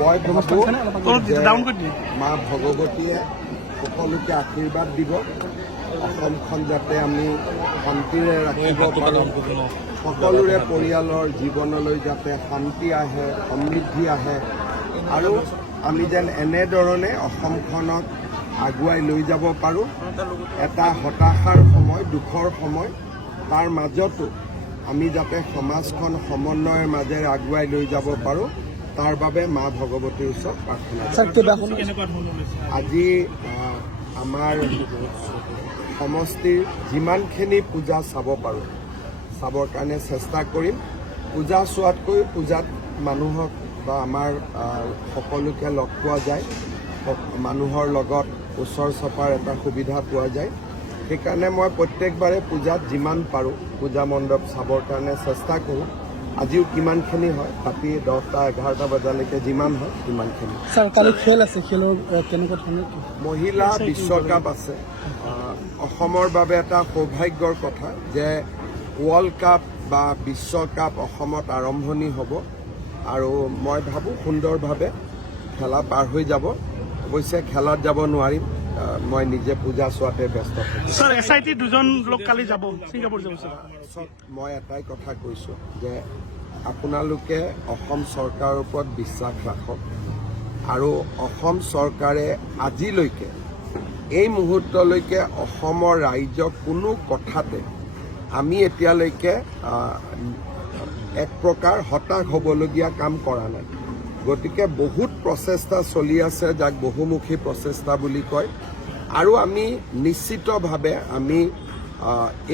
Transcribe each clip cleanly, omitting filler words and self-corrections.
মই ভাবোঁ যে মা ভগৱতীয়ে সকলোকে আশীৰ্বাদ দিব, অসমখন যাতে আমি শান্তিৰে ৰাখিব পাৰোঁ, সকলোৰে পৰিয়ালৰ জীৱনলৈ যাতে শান্তি আহে, সমৃদ্ধি আহে, আৰু আমি যেন এনেধৰণে অসমখনক আগুৱাই লৈ যাব পাৰোঁ। এটা হতাশাৰ সময়, দুখৰ সময়, তাৰ মাজতো আমি যাতে সমাজখন সমন্বয়ৰ মাজেৰে আগুৱাই লৈ যাব পাৰোঁ, তাৰ বাবে মা ভগৱতীৰ ওচৰত প্ৰাৰ্থনা কৰিছোঁ। আজি আমাৰ সমষ্টিৰ যিমানখিনি পূজা চাব পাৰোঁ, চাবৰ কাৰণে চেষ্টা কৰিম। পূজা চোৱাতকৈ পূজাত মানুহক বা আমাৰ সকলোকে লগ পোৱা যায়, মানুহৰ লগত ওচৰ চপাৰ এটা সুবিধা পোৱা যায়। সেইকাৰণে মই প্ৰত্যেকবাৰে পূজাত যিমান পাৰোঁ পূজা মণ্ডপ চাবৰ কাৰণে চেষ্টা কৰোঁ। আজিও কিমানখিনি হয়, ৰাতি 10টা 11টা বজালৈকে যিমান হয় সিমানখিনি। কালি খেল আছে, খেলৰ কেনেকুৱা ধৰণৰ? মহিলা বিশ্বকাপ আছে। অসমৰ বাবে এটা সৌভাগ্যৰ কথা যে ৱৰ্ল্ড কাপ বা বিশ্বকাপ অসমত আৰম্ভণি হ'ব, আৰু মই ভাবোঁ সুন্দৰভাৱে খেলা পাৰ হৈ যাব। অৱশ্যে খেলাত যাব নোৱাৰিম, মই নিজে পূজা চোৱাতে ব্যস্ত থাকিম। দুজন লোক কালি যাব ছিংগাপুৰ যাব। মই এটাই কথা কৈছোঁ যে আপোনালোকে অসম চৰকাৰৰ ওপৰত বিশ্বাস ৰাখক, আৰু অসম চৰকাৰে আজিলৈকে এই মুহূৰ্তলৈকে অসমৰ ৰাইজক কোনো কথাতে আমি এতিয়ালৈকে এক প্ৰকাৰ হতাশ হ'বলগীয়া কাম কৰা নাই। গতিকে বহুত প্ৰচেষ্টা চলি আছে, যাক বহুমুখী প্ৰচেষ্টা বুলি কয়, আৰু আমি নিশ্চিতভাৱে আমি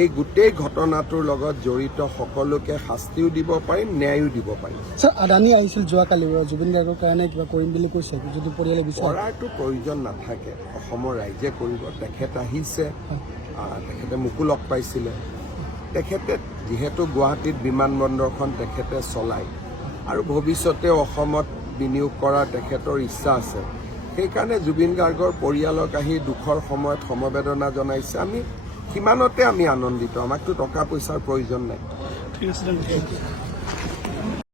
এই গোটেই ঘটনাটোৰ লগত জড়িত সকলোকে শাস্তিও দিব পাৰিম, ন্যায়ো দিব পাৰিম। ছাৰ, আদানী আহিছিল যোৱাকালি, জুবিন গাৰ্গৰ কাৰণে কিবা কৰিম বুলি কৈছে, যদি পৰিয়ালে বিচাৰে। কৰাৰতো প্ৰয়োজন নাথাকে, অসমৰ ৰাইজে কৰিব। তেখেত আহিছে, তেখেতে মোকো লগ পাইছিলে। তেখেতে যিহেতু গুৱাহাটীত বিমানবন্দৰখন তেখেতে চলায়, আৰু ভৱিষ্যতেও অসমত বিনিয়োগ কৰাৰ তেখেতৰ ইচ্ছা আছে। সেইকাৰণে জুবিন গাৰ্গৰ পৰিয়ালক আহি দুখৰ সময়ত সমবেদনা জনাইছে। আমি সিমানতে আমি আনন্দিত, আমাকতো টকা পইচাৰ প্ৰয়োজন নাই। ঠিক আছে।